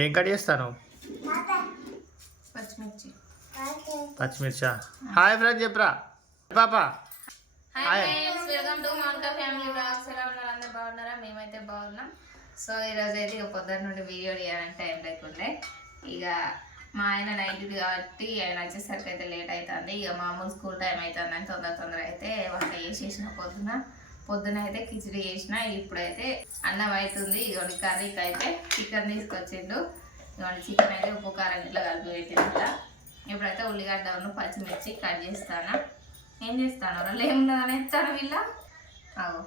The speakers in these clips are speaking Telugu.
ఏం కట్ చేస్తాను? పచ్చిమిర్చి. పచ్చిమిర్చా? హాయ్ ఫ్రెండ్ చెప్పరా. పాప. హాయ్ వెల్కమ్ టు మౌంటా ఫ్యామిలీ బ్లాగ్స్ ఎలా ఉన్నారు? అందరు బాగున్నారా? మేమైతే బాగున్నాం. సో ఈరోజు అయితే ఇక పొద్దున్న నుండి వీడియో తీయాలంటే టైం లేకుండే. ఇక మా ఆయన నైట్ కాబట్టి ఆయన వచ్చేసరికి అయితే లేట్ అవుతుంది. ఇక మామూలు స్కూల్ టైం అవుతుందని తొందర తొందర అయితే వంట చేసేసిన పొద్దున పొద్దున అయితే కిచిడి చేసిన ఇప్పుడైతే అన్నం అవుతుంది ఇదిగోండి కర్రీకి అయితే చికెన్ తీసుకొచ్చిండు. ఇదిగోండి చికెన్ అయితే ఉప్పు కారం ఇట్లా కలిపి పెట్టింది ఇప్పుడైతే ఉల్లిగడ్డ ఉన్న పచ్చిమిర్చి కట్ చేస్తాను. ఏం చేస్తాను వాళ్ళు ఏమున్నదని ఎత్తాను వీళ్ళ. అవు.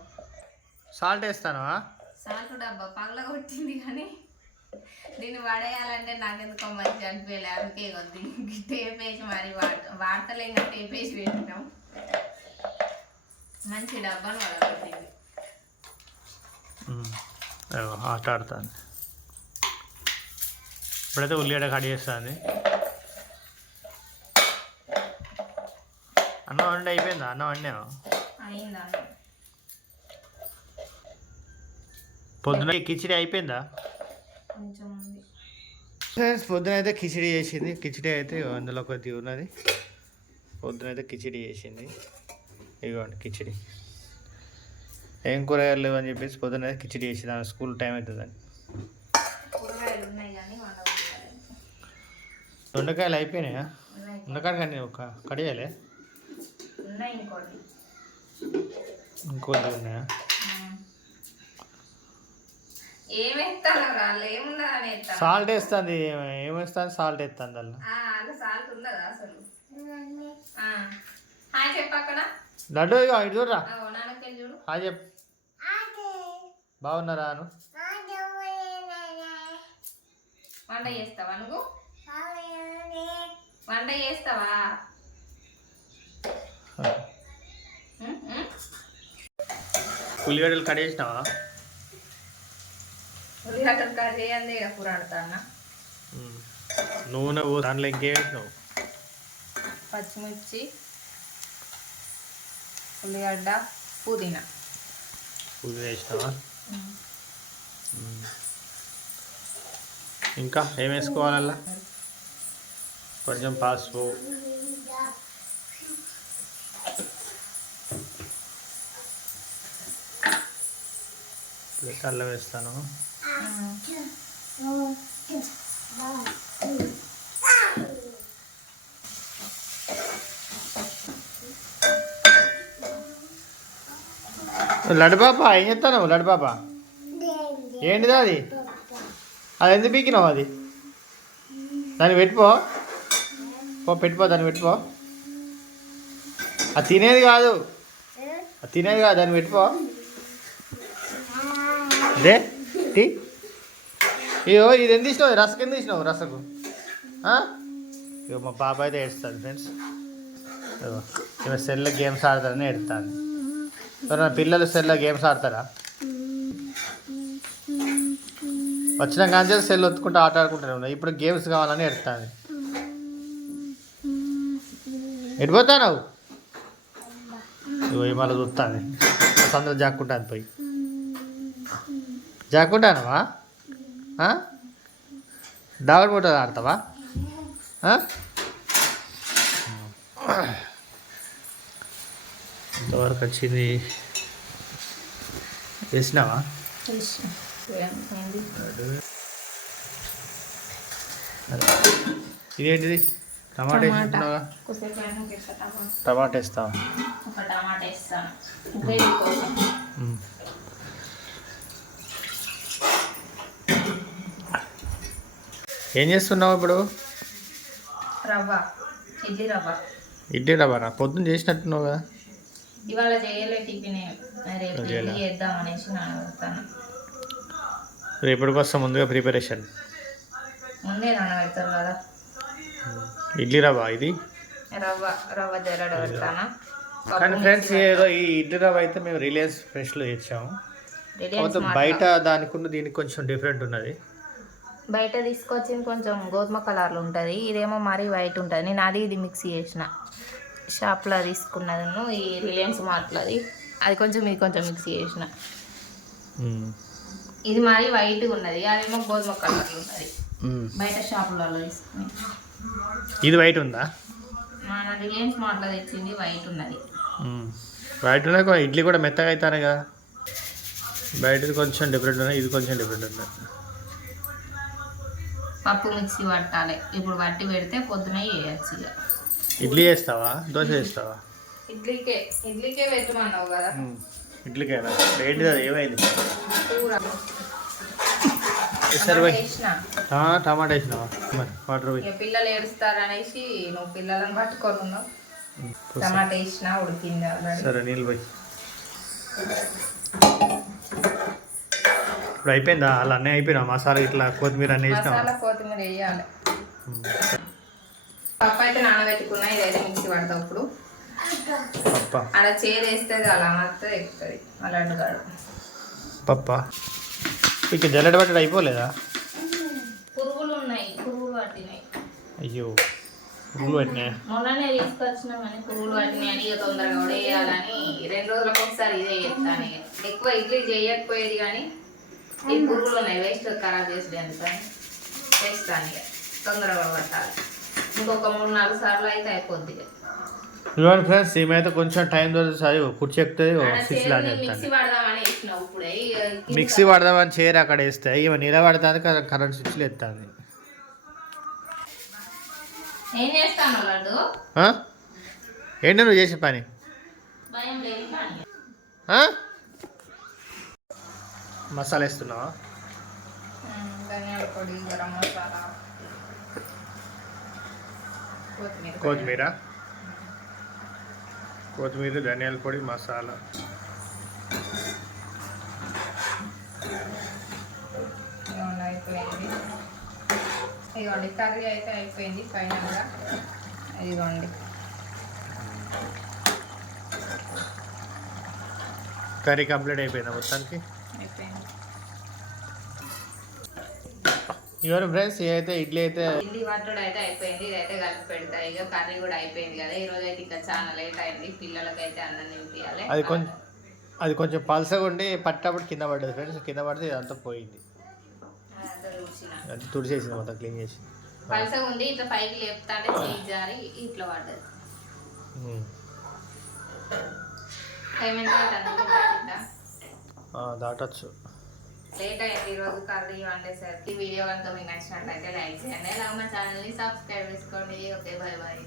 సాల్ట్ వేస్తాను సాల్ట్ డబ్బా పగల కొట్టింది కానీ దీన్ని పడేయాలంటే నాకెందుకో మంచి అనిపించలే అందుకే కొద్ది టేప్ వేసి మరి వాడ వాడతలేం టేప్ వేసి పెట్టినాం. మంచి డబ్బాను పడగొట్టింది ఆట ఆడుతాను ఇప్పుడైతే ఉల్లిగడ్డ కట్ చేస్తుంది. అన్నం వండి అయిపోయిందా? అన్నం వండావు అయిందా? పొద్దున కిచిడి అయిపోయిందా? కొంచెం ఉంది. ఫ్రెండ్స్ పొద్దున అయితే కిచిడి చేసింది. కిచిడి అయితే అందులో కొద్దిగా ఉన్నది. పొద్దున అయితే కిచిడి చేసింది. ఇదిగోండి కిచిడి. ఏం కూరగాయలు లేవు అని చెప్పేసి పొద్దున కిచిడి ఆమె స్కూల్ టైం వండవాలి దొండకాయలు అయిపోయినాయా? దొండకాయ కానీ ఒక కడియాలే ఇంకొద్ది ఉన్నాయా సాల్ట్ వేస్తుంది ఏమేస్తాను సాల్ట్ వేస్తుంది అలా అలా సాల్ట్ అసలు? ఆ. లడ్డు ఇగో ఇటు చూడరా. హాయ్ చెప్ బాగున్నారా అను? వంట చేస్తావా నువ్వు? వంట చేస్తావా? ఉల్లిగడ్డలు కడిగేసినావా ఉల్లిగడ్డలు కర్రీ చేయండి ఇక కూర ఉమ్. నూనె దాంట్లో ఇంకేం వేసినావు? పచ్చిమిర్చి. ఉల్లిగడ్డ పుదీనా. పుదీనా వేసినావా? ఉమ్. ఇంకా ఏం వేసుకోవాలల్లా? కొంచెం పసుపు. అల్లం వేస్తాను. లడ్డు పాప ఏం చెప్తాను లడ్డు పాప ఏంటిది అది? అది ఎందుకు పీకినావు అది? దాన్ని పెట్టుకో. పో పెట్టుకో దాన్ని పెట్టుకో. అది తినేది కాదు. అది తినేది కాదు దాన్ని పెట్టుకో. అదే టీ అయ్యో ఇది ఎందుకు తీసినావు? రసకు ఎందుకు తీసినావు? రసకు? ఇగో మా పాప అయితే ఏడుస్తుంది ఫ్రెండ్స్ సెల్లో గేమ్స్ ఆడతారని ఏడుస్తుంది ఎవరైనా పిల్లలు సెల్లో గేమ్స్ ఆడతారా? వచ్చిన కానీ సెల్ ఒత్తుకుంటూ ఆట ఆడుకుంటూనే ఉన్నాయి ఇప్పుడు గేమ్స్ కావాలని ఎడుతుంది. ఎడిపోతావు మళ్ళీ చూస్తాను సందరూ జాక్కుంటాను పోయి. జాక్కుంటానవా? దాగుడు మూట ఆడతావా? ఇంతవరకు వచ్చింది. వేసినావా? ఇదేంటిది? టమాటా. వేసుకుంటున్నావా టమాటా. వేస్తావా. ఏం చేస్తున్నావు ఇప్పుడు? రవ్వ. ఇడ్లీ రవ్వ. ఇడ్లీ రవ్వరా పొద్దున్న చేసినట్టున్నావు కదా. ఇవాళ చేయలే టిఫిన్. రేపు చేద్దాం అనేసి నానబెడతాను రేపటి కోసం ముందుగా ప్రిపరేషన్. ముందే నానబెడతారు కదా. ఇడ్లీ రవ్వ ఇది? రవ్వ రవ్వ జరడ పెడతాను? కానీ ఫ్రెండ్స్ ఈ ఇడ్లీ రవ్వ అయితే మేము రిలయన్స్ ఫ్రెష్లో తెచ్చాము కాకపోతే బయట దానికి ఉన్న దీనికి కొంచెం డిఫరెంట్ ఉన్నది. బయట తీసుకొచ్చింది కొంచెం గోధుమ కలర్లో ఉంటుంది. ఇదేమో మరీ వైట్ ఉంటుంది. నేను అది ఇది మిక్స్ చేసిన. షాప్లో తీసుకున్నదను ఈ రిలయన్స్ మార్ట్లది. అది కొంచెం ఇది కొంచెం మిక్స్ చేసిన. ఇది మరీ వైట్గా ఉన్నది అదేమో గోధుమ కలర్లో ఉన్నది. బయట షాపులలో తీసుకుని. ఇది వైట్ ఉందా? మన రిలయన్స్ మార్ట్లో తెచ్చింది వైట్ ఉన్నది. వైట్ ఉన్నాయి ఇడ్లీ కూడా మెత్తగా అవుతానే కదా? బయటది కొంచెం డిఫరెంట్ ఉన్నాయి ఇది కొంచెం డిఫరెంట్ ఉన్నాయి. పప్పు మిక్సీ పట్టాలి. ఇప్పుడు పట్టి పెడితే పొద్దున వేయచ్చు ఇక ఇడ్లీ వేస్తావా దోశ వేస్తావా ఇడ్లీకే ఇడ్లీకే పెట్టమన్నావు కదా. ఇడ్లీకేనా ఏంటిది అది? ఏమైంది? కూర. వేసిన టమాటా వేసినావా? మరి వాటర్ పోయి. పిల్లలు ఏడుస్తారు అనేసి నువ్వు పిల్లలను పట్టుకొని ఉన్నావు. టమాటా వేసిన ఉడికింది సరే నీళ్ళు పోయి. ఇప్పుడు అయిపోయిందా? అలా అన్నీ అయిపోయినా మసాలా ఇట్లా కొత్తిమీర అన్నీ మసాలా కొత్తిమీర వేయాలి. పప్పు అయితే నానబెట్టుకున్నా ఇదైతే మిక్సీ పడతావు ఇప్పుడు. అలా చేదు వేస్తే అలా మొత్తం ఎక్కుతుంది అలా అడ్డుగాడు పప్ప? ఇక జల్లెడ పట్టడం అయిపోలేదా? పురుగులు ఉన్నాయి పురుగులు పట్టినాయి. అయ్యో పురుగులు పెట్టినాయా? మొన్ననే పురుగులు పట్టినాయి అని ఇక తొందరగా కూడా వేయాలని. రెండు రోజులకు ఒకసారి ఇదే చేస్తాను. ఎక్కువ ఇడ్లీ చేయకపోయేది కానీ ఈ పురుగులు ఉన్నాయి వేస్ట్ ఖరాబ్ చేసి ఎందుకని చేస్తాను ఇక. తొందరగా పట్టాలి. ఇంకొక మూడు నాలుగు సార్లు అయితే అయిపోద్ది. ఇవ్వండి ఫ్రెండ్స్ ఈమెయితే కొంచెం టైం దొరుకుతుంది కుర్చీ ఎక్కుతుంది సిక్స్ లాగా మిక్సీ చెప్తాను పడదామని చీర అక్కడ వేస్తే ఇవి నిలబడుతుంది కరెంట్ స్విచ్లు ఎత్తుంది ఏం చేస్తాను లడ్డు? ఏంటి నువ్వు చేసే పని? మసాలా వేస్తున్నావా ఉమ్, ధనియాల పొడి గరం మసాలా కొత్తిమీర కొత్తిమీర. ధనియాల పొడి. మసాలా. అయిపోయింది? ఇదిగోండి కర్రీ అయితే అయిపోయింది ఫైనల్గా. ఇదిగోండి. కర్రీ కంప్లీట్ అయిపోయిందా మొత్తానికి? అయిపోయింది. ఇవన్నీ ఫ్రెండ్స్ అయితే ఇడ్లీ అయితే ఇడ్లీ పట్టుడు అయితే అయిపోయింది ఇదైతే కలిపి పెడతా. ఇక కర్రీ కూడా అయిపోయింది కదా ఈ రోజు అయితే ఇంకా చాలా లేట్ అయింది. పిల్లలకైతే అన్నం తినిపించాలి అది కొంచెం అది కొంచెం పల్సగా ఉండి పట్టేటప్పుడు కింద పడ్డది ఫ్రెండ్స్. కింద పడితే ఇదంతా పోయింది. అది తుడిచేసింది మొత్తం క్లీన్ చేసి పలసగా ఉంది ఇట్లా పైకి లేపుతాంటే చేయి జారి ఇట్లా పడ్డది. దాటొచ్చు. లేట్ అయింది ఈరోజు కర్రీ వండేసరికి వీడియో కనుక మీకు నచ్చినట్లయితే లైక్ చేయండి. అలాగే మా ఛానల్ని సబ్స్క్రైబ్ చేసుకోండి. Okay bye bye.